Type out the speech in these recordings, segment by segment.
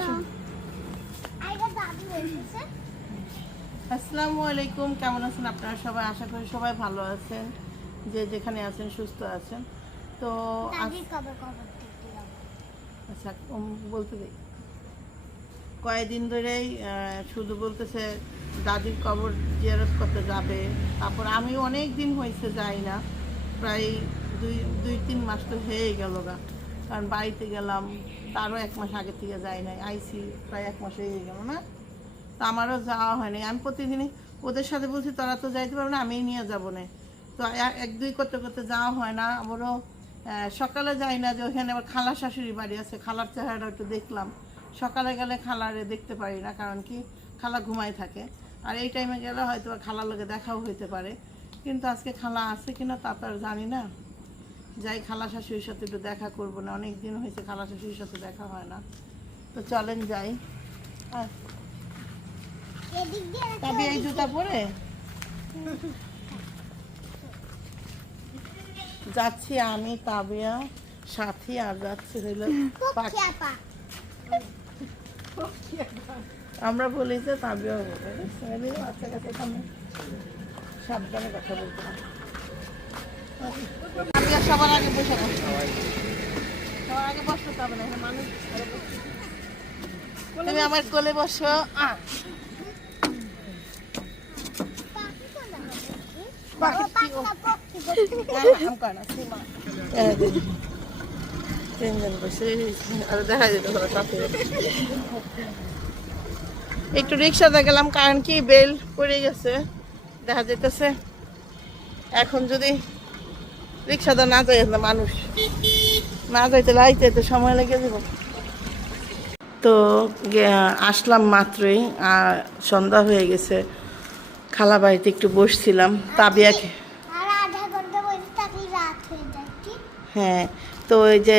আসো। আসসালামু আলাইকুম কেমন আছেন আপনারা সবাই? আশা করি সবাই ভালো আছেন যে যেখানে আছেন সুস্থ আছেন। তো আচ্ছা বলতে দিই কয়েকদিন ধরেই শুধু বলতেছে দাদির কবর জিয়ারত করতে যাবে। তারপর আমি অনেক দিন হয়েছে যাই না প্রায় দুই দুই তিন মাস তো হয়ে গেল গা। কারণ বাড়িতে গেলাম, তারও এক মাস আগে থেকে যাই নাই, আইসি প্রায় এক মাস হয়ে গেল না। তো আমারও যাওয়া হয়নি আমি প্রতিদিনই ওদের সাথে বলছি, তোরা তো যাইতে পারবে না, আমিই নিয়ে যাব না। তো এক- দুই করতে করতে যাওয়া হয় না। আমারও সকালে যাই না যে ওখানে আবার খালার শাশুড়ি বাড়ি আছে, খালার চেহারাটা একটু দেখলাম। সকালে গেলে খালারে দেখতে পারি না, কারণ কি? খালা ঘুমায় থাকে। আর এই টাইমে গেলে হয়তো খালার লোকে দেখাও হইতে পারে। কিন্তু আজকে খালা আছে কিনা তা তো আর জানি না। যাই খালা শাশুড়ির সাথে একটু দেখা করব না অনেক দিন হয়েছে খালা শাশুড়ির সাথে দেখা হয় না। তো চলেন যাই। তবে এই জুতা পরে? যাচ্ছি আমি, তাবিয়া, সাথী, আর যাচ্ছি হইল আমরা বলি যে তাবিয়া বলে বাচ্চা কাছে সাবধানে কথা বলতে সবার আগে বসে সবার আগে বসতে হবে না মানুষ তুমি আমার কোলে বসো। তিনজন বসে আর দেখা যেত একটু রিক্সাতে গেলাম কারণ কি বেল পড়ে গেছে দেখা যেতেছে এখন যদি রিক্সাতে না যাই না মানুষ। না যাইতে লাইতে তো সময় লেগে যাব তো আসলাম মাত্রই আর সন্ধ্যা হয়ে গেছে। খালা বাড়িতে একটু বসছিলাম। তাবিয়াকে। হ্যাঁ তো ওই যে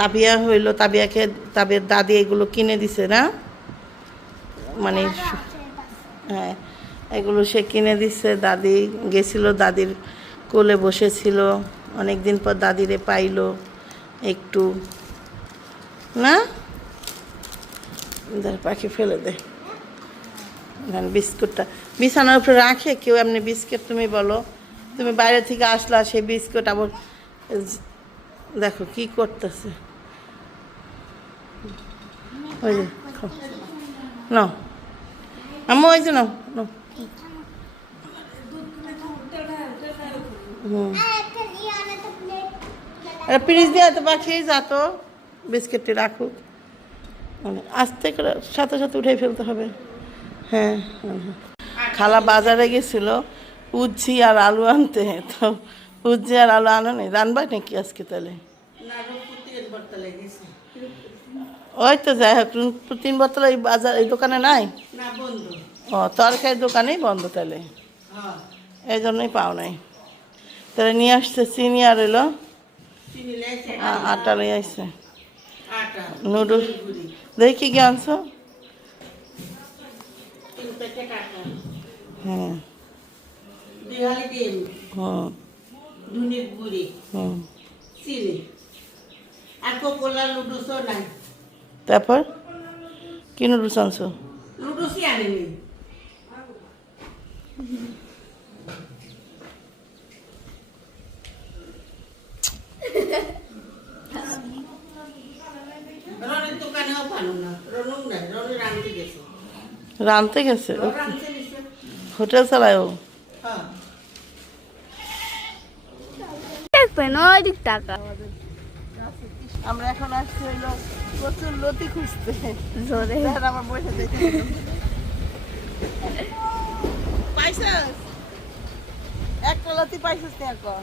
তাবিয়া হইল তাবিয়াকে তাবিয়ার দাদি এগুলো কিনে দিছে না? মানে হ্যাঁ এগুলো সে কিনে দিছে দাদি গেছিল দাদির কোলে বসেছিল অনেক দিন পর দাদিরে পাইলো একটু না? পাখি ফেলে দে। না, বিস্কুটটা। বিছানার উপরে রাখে কেউ এমনি বিস্কুট তুমি বলো। তুমি বাইরে থেকে আসলা সেই বিস্কুট আবার দেখো কি করতেছে। ওই যে। নাও। আম্মু ওই যে নাও। পিরিচ দিয়ে তো পাখি যাত বিস্কিটটি রাখুক। মানে আস্তে করে সাথে সাথে উঠে ফেলতে হবে। হ্যাঁ হ্যাঁ, হ্যাঁ। খালা বাজারে গেছিল উচ্ছি আর আলু আনতে। তো উচ্ছি আর আলু আনো নেই। রানবা নাকি আজকে তাহলে? ওই তো যাই হোক তিন বোতল এই বাজার এই দোকানে নাই? ও তরকারির দোকানেই বন্ধ তাহলে? এই জন্যই পাও নাই। তাহলে নিয়ে আসছে চিনি আর এলো। আটা। লই আসছে। নুডল। দেখি কি আনছো? হ্যাঁ। হুম। ধুনির গুড়ি। হুম। চিনি। আর কোকোলা লুডুসও নাই। তারপর? কি নুডলস আনছো? আনিনি রনের দোকানেও পানো না রনুক নাই রনের আনতে গেছে রানতে গেছে? হোটেল চালায় ও? হ্যাঁ। দেখবেন ওই দিক টাকা। আমরা এখন আসছি হইল প্রচুর লতি খুঁজতে। জোরে। আমার বসে দেখে। পাইছাস? একটা লতি পাইছিস না এখন?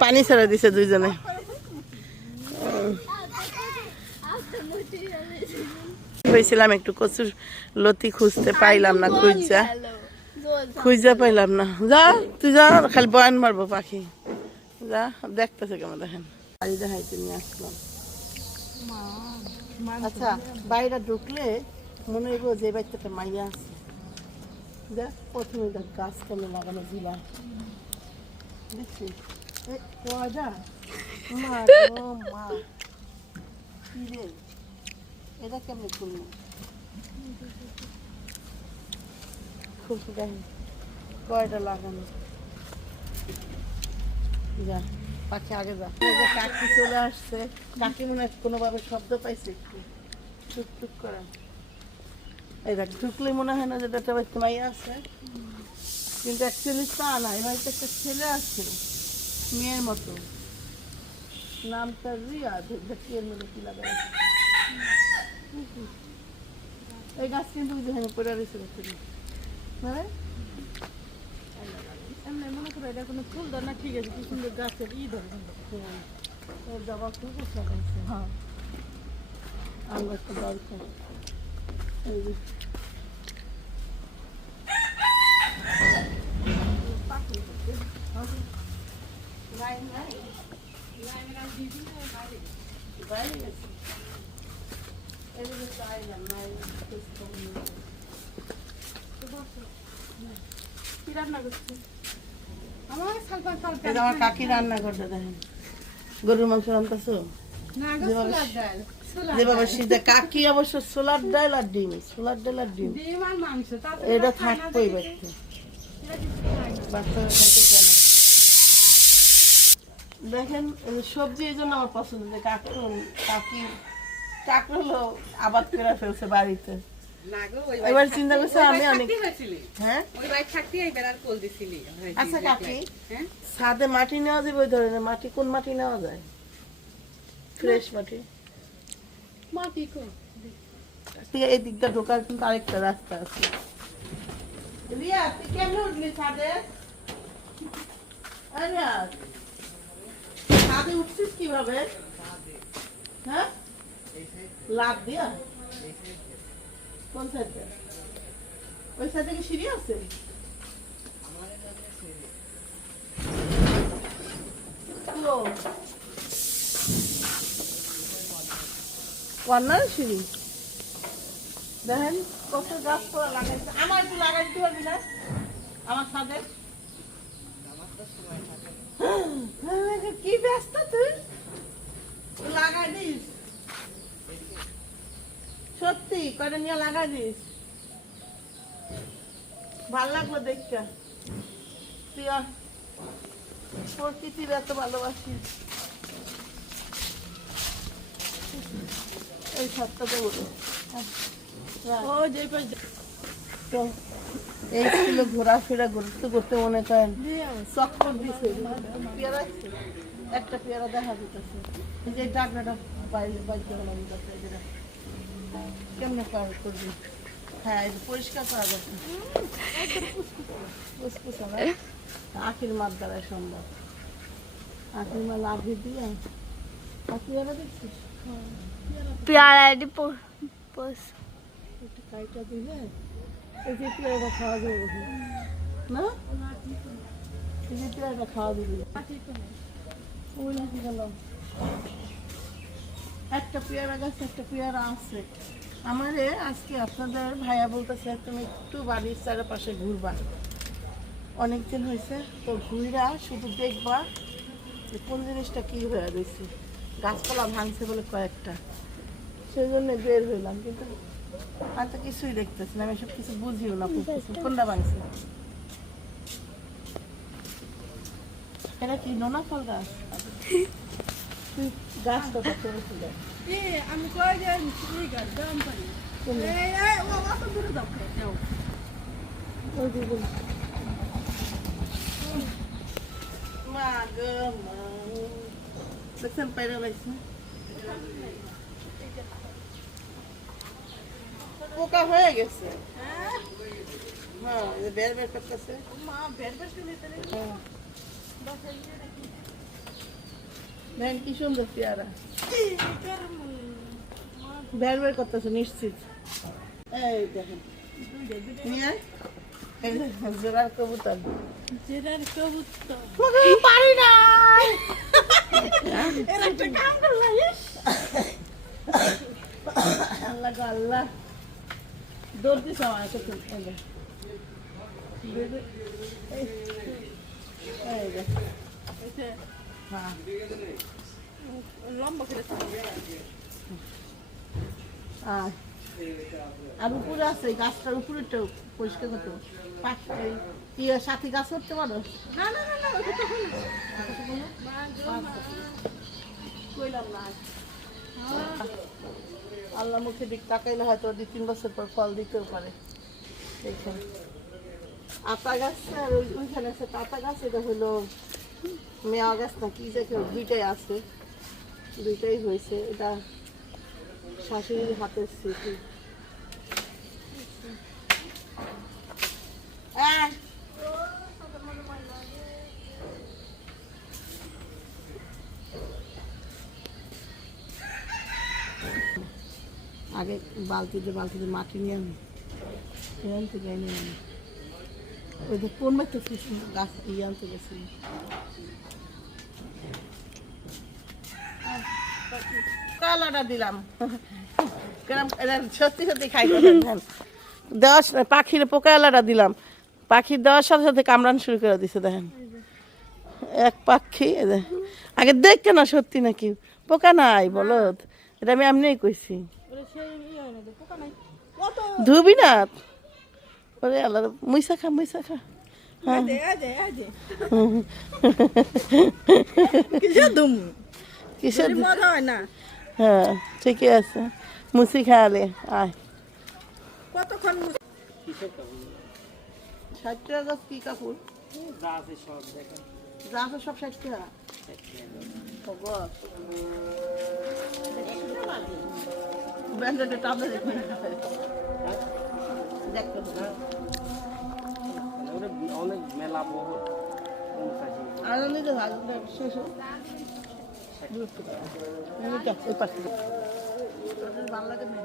পানি ছেড়ে দিছে দুইজনে। হয়েছিলাম একটু কচুর লতি খুঁজতে পাইলাম না, খুঁজা। খুঁজা পাইলাম না। যা, তুই যা, খালি বয়ান মারবো পাখি। যা, দেখতেছে কেমন দেখেন। বাড়ি দেখাইতে নিয়ে আসলাম। আচ্ছা বাইরে ঢুকলে মনে হইব যে বাচ্চাটা মাইয়া দেখ প্রথমে দেখ, গাছ কেমন লাগানো ঝিলা দেখছিস কয়টা লাগানো পাখি আগে চলে আসছে কাকি মনে হয় কোনোভাবে শব্দ পাইছে টুক টুক ঢুকলে মনে হয় না যে একটা মাইয়া আছে কিন্তু অ্যাকচুয়ালি তা না এই বাড়িতে একটা ছেলে আছে। মেয়ের মতো। নামটা রিয়া দেখিয়ে মনে কি লাগাই এই গাছ কিন্তু দেখেন পড়ে রয়েছে হ্যাঁ এমনি মনে করো এটা কোনো ফুল ধর না ঠিক আছে কি সুন্দর গাছের ই ধরে। হ্যাঁ। ওর জবা খুব হ্যাঁ। আমরা একটা দরকার এই যে। নাই, নাই। বাইরে গেছে। এগুলো চাই না, নাই, কিছু কম নেই। কি রান্না করছে আমার কাকি রান্না করতে দেখেন গরুর মাংস রান্তাছো যেভাবে- সিদ্ধা কাকি অবশ্য সোলার ডাল আর ডিম সোলার ডাল আর ডিম। এটা খাইতে চায় না। দেখেন সবজি এই জন্য আমার পছন্দ যে কাকরুল কাকি কাকরুল আবাদ করে ফেলছে বাড়িতে। না এবার চিন্তা করছে আমি অনেক হ্যাঁ? আচ্ছা কাকি হ্যাঁ? ছাদে মাটি নেওয়া যাবে ওই ধরনের মাটি? কোন মাটি নেওয়া যায়? ফ্রেশ মাটি? মাটি কো ঠিক আছে, এই দিকটা ঢোকার কিন্তু আরেকটা রাস্তা আছে। রিয়া তুই কেমনে উঠলি ছাদে? আরে ছাদে উঠছিস কীভাবে? হ্যাঁ? দিয়া? কোন সাইডে ওই সাইডে কি সিঁড়ি আছে? কর্নার সিঁড়ি? দেখেন কত গাছপালা লাগাইছে। আমার একটু লাগাই দিতে পারবি না? আমার সাথে? কি ব্যস্ত তুই? লাগাই দিস সত্যি কয়টা নিয়ে লাগাই দিস ভালো লাগল দেখতে। তুই প্রকৃতির এত ভালোবাসিস? এই ছাদটাতে বলো ও যে তো এই ছিল ঘোরাফেরা ঘুরতে ঘুরতে মনে করেন। চক্কর দিছে। পেয়ারা একটা পেয়ারা দেখা যেতেছে এই যে ডাকনাটা বাইরে বাইরে হলাম কেমনে পার করবি? হ্যাঁ পরিষ্কার করা যাচ্ছে আখির মার দ্বারা সম্ভব। আখির মা লাভি দিয়ে আর পেয়ারা দেখছিস পেয়ারা দিলে এই যে পেয়ারাটা খাওয়া যাবে। না খাওয়া দিবি ওই নাকি গেল একটা পেয়ারা গাছ একটা পেয়ারা আছে আমারে আজকে আপনাদের ভাইয়া বলতেছে তুমি একটু বাড়ির চারপাশে ঘুরবা অনেকদিন হয়েছে তো ঘুরা শুধু দেখবা যে কোন জিনিসটা কি হয়ে গেছে গাছপালা ভাঙছে বলে কয়েকটা সেই জন্য বের হইলাম কিন্তু আমি তো কিছুই দেখতেছি না আমি সব কিছু বুঝিও না বুঝতেছি কোনটা ভাঙছে? এটা কি নোনা ফল গাছ? তুই গাছ কথা করেছিল এ আমি কই যে এই গাছ দাম পারি এই এই ও অত দূরে যাও। যাও। ওই দিকে মা গো মা। দেখছেন পায়রা লাগছে পোকা হয়ে গেছে। হ্যাঁ? এই যে বের বের করতেছে হ্যাঁ। দেখেন কি সুন্দর পেয়ারা বের বের করতেছে নিশ্চিত। এই দেখেন। জোড়ার কবুতর। জেরার কবুতর। মগে পারি না এর একটা কাম করলা আল্লাহ আল্লাহ। দৌড় দিছে আমার হ্যাঁ। লম্বা করে আর উপরে আছে গাছটার উপরে তো পরিষ্কার করতে। পাশ ইয়ে সাথী গাছ করতে পারো? না না না না ওটা তো হলো কইলাম না। আল্লাহ মুখের দিক তাকাইলে হয়তো দুই, তিন বছর পর ফল দিতেও পারে। দেখেন। আতা গাছ, আর ওই ওইখানে আছে তাতা গাছ, এটা হলো মেয়া গাছ না, কি যে দুইটাই আছে। দুইটাই হয়েছে। এটা শাশুড়ির হাতের স্মৃতি। আগে বালতিতে বালতিতে মাটি নিয়ে আমি এখান থেকে আনি। ওই যে কোন মাঠে সুন্দর গাছ ইয়ে আনতে গেছিল দিলাম। সত্যি সত্যি খাই দেওয়ার পাখির পোকালাটা দিলাম। পাখির দেওয়ার সাথে সাথে কামড়ান শুরু করে দিছে, দেখেন। এক পাখি আগে দেখ কেন সত্যি নাকি? পোকা নাই বলত এটা আমি এমনিই কইছি ওরে সেই ইয়ে হয় না যে পোকা নাই কত ধুবি না? ওরে আল্লাহ মুইসা খা মুইসা খা। হ্যাঁ। কিসের হয় না। হ্যাঁ ঠিকই আছে। মুসি খাওয়ালে আয়। কতক্ষণ ষাট টাকা গাছ কি কাপড়? যা আছে সব ষাট টাকা। ও গো। ব্যান্ডেডে টাবলে দেখবে দেখতে হবে। অনেক মেলা বহুত আনন্দিত ভালো শেষ হোক। বিরক্ত করে। এদিকে আয়, এই পাশে। তোদের ভালো লাগে না?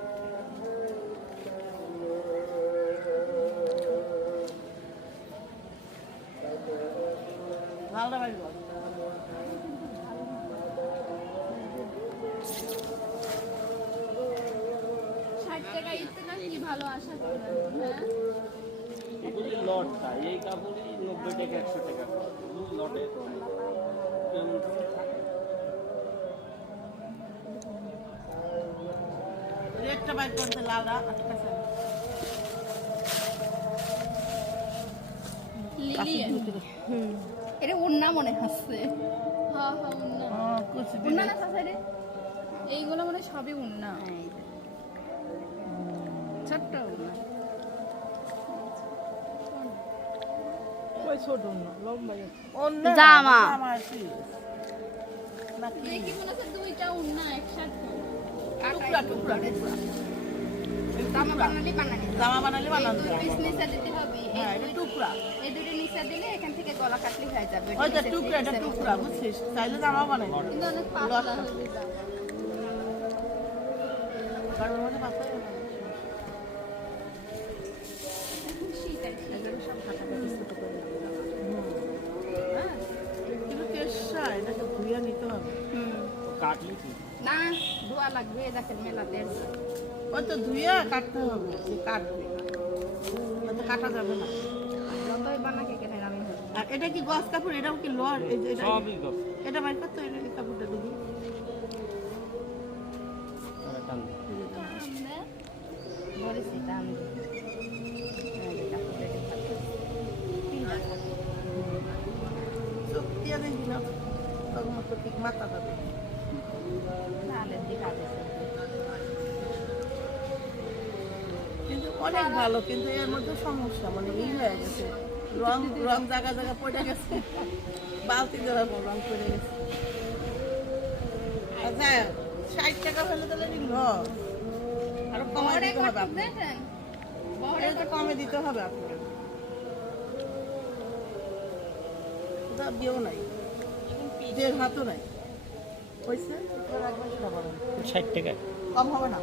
লটটা এই কাপড়ই নব্বই টাকা একশো টাকা লটে রেটটা বাইর করতে লাউডা এটা উন্না মনে হচ্ছে। হ্যাঁ হ্যাঁ উন্না। না সাসারে এইগুলো মানে সবই উন্না। ছোট্ট। ছোট না লম্বা জামা। দেখি মনে হচ্ছে দুইটা উন্না একসাথে। টুকরা টুকরা। টুকরা। জামা বানালে বানালি। জামা বানালে বানানো দুই পিস নিচে দিতে হবে। হ্যাঁ এটা টুকরা। এই দুটো নিচে দিলে এখান থেকে গলা কাটলে হয়ে যাবে। ওই টুকরা এটা টুকরা বুঝছিস? চাইলে জামা বানাই। কিন্তু অনেক পাতলা হয়ে যাবে গরমের মধ্যে বাচ্চা ধোয়া লাগবে দেখেন মেলাতে। ওই তো ধুয়ে কাটতে হবে সে কাটবে। কাটা যাবে না। যতই বানাকে কেন আমি আর এটা কি গস কাপড়? এটাও কি লোয়ার এটা এটা বাইর করতে অনেক ভালো কিন্তু এর মধ্যে সমস্যা মানে ই হয়ে গেছে। রং রং জায়গা জায়গা পড়ে গেছে। বালতি পর রং পড়ে গেছে। আচ্ছা ষাট টাকা হলে তাহলে লস আরও কমে দিতে হবে আপনার কমে দিতে হবে আপনার ওটা বিয়েও নাই। দেড় হাতও নাই। হয়েছে? ষাট টাকা। কম হবে না।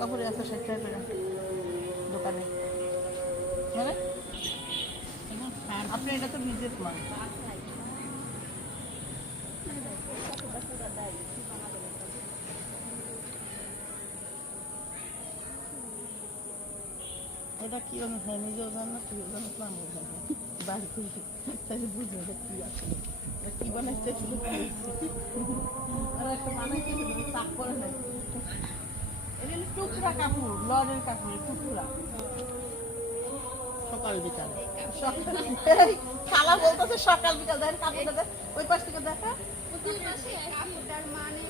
কাপড়ে আছে টাকা করে দোকানে। আপনি এটা তো নিজের মাল। এটা কি জানো হ্যাঁ নিজেও জান তুইও জানো না আমিও জানি। বাড়ি এটা কি আসলে। এটা কি বানাইতে শুধু আর একটা চাপ করে নাই। টুকরা কাপড় লরের কাপড় টুকরা। সকাল বিকাল। খালা বলতেছে সকাল বিকাল দেখেন কাপড়টা দেখ ওই পাশ থেকে দেখা। মানে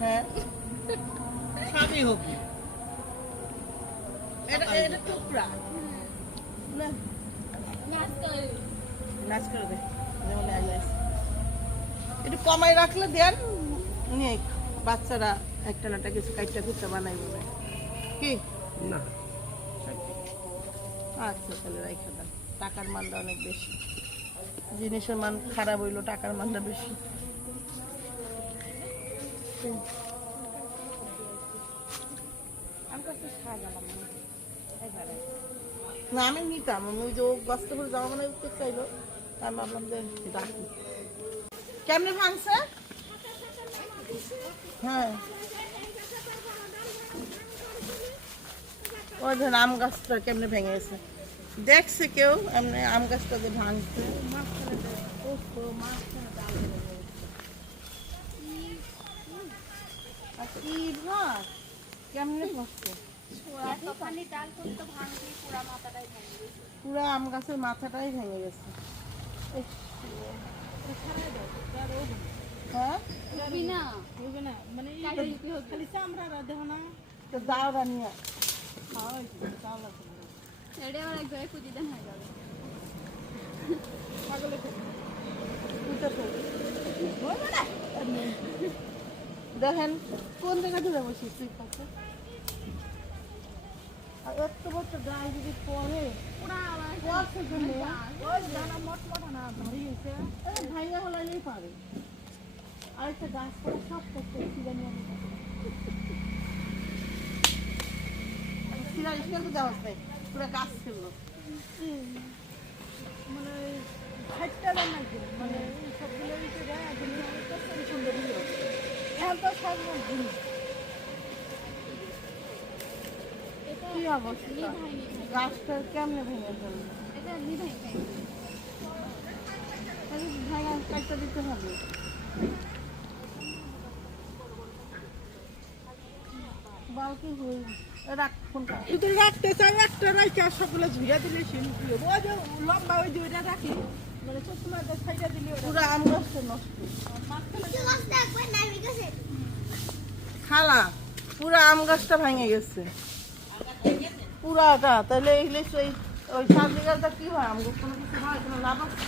হ্যাঁ। হোক এটা এটা টুকরা। করে। নাচ করে যেমন আইলাস। একটু কমাই রাখলে দেন। নিয়ে বাচ্চারা একটা নাটা কিছু কাইটা কুচা বানাই বলে। কি? না। আচ্ছা তাহলে রাইখা দেন। টাকার মানটা অনেক বেশি। জিনিসের মান খারাপ হইল টাকার মানটা বেশি। না। এবারে না আমি নিতাম। আমি ওই যে ও গস্ত করে জামা মানে উঠতে চাইলো আমি ভাবলাম যে ডাকি কেমনে ভাঙছে? হ্যাঁ। ওই ধর আম গাছটা কেমনে ভেঙে গেছে? দেখছে কেউ, এমনি আম গাছটা যে ভাঙছে। কেমনে ভাঙছে? পুরো আম গাছের মাথাটাই ভেঙে গেছে। দেখেন কোন জায়গা ধরে বসিস তুই এত বছর গায়ে যদি পরে পুরা পড়ছে জন্য ওই দানা মোট মোট না ধরি ভাইয়া হলাইলেই পারে। আর একটা গাছ পড়ে সব করতে আমি দেওয়া পুরো গাছ ফেলল মানে ষাটটা রান্না করে মানে সবগুলো ইসে দেয় দিন এখন তো সব জিনিস কি অবস্থা? নিভাই নিভাই গাছটা কেমনে ভেঙে ফেলল এটা নিভাই খাই তাহলে ভাইয়া কাটটা দিতে হবে। বালকি হই রাখ রাখতে চাই একটা রাখি আর সবগুলো ঝুড়া দিলে ওই যে লম্বা ওই যে ওইটা রাখি। মানে সাইডা দিলে পুরো আম গাছটা নষ্ট খালা পুরো আম গাছটা ভেঙে গেছে। পুরাটা, তাহলে সেই ওই সাত বিঘাটা কি হয়? আমাকে কোনো কিছু হয়, কোনো লাভ আছে?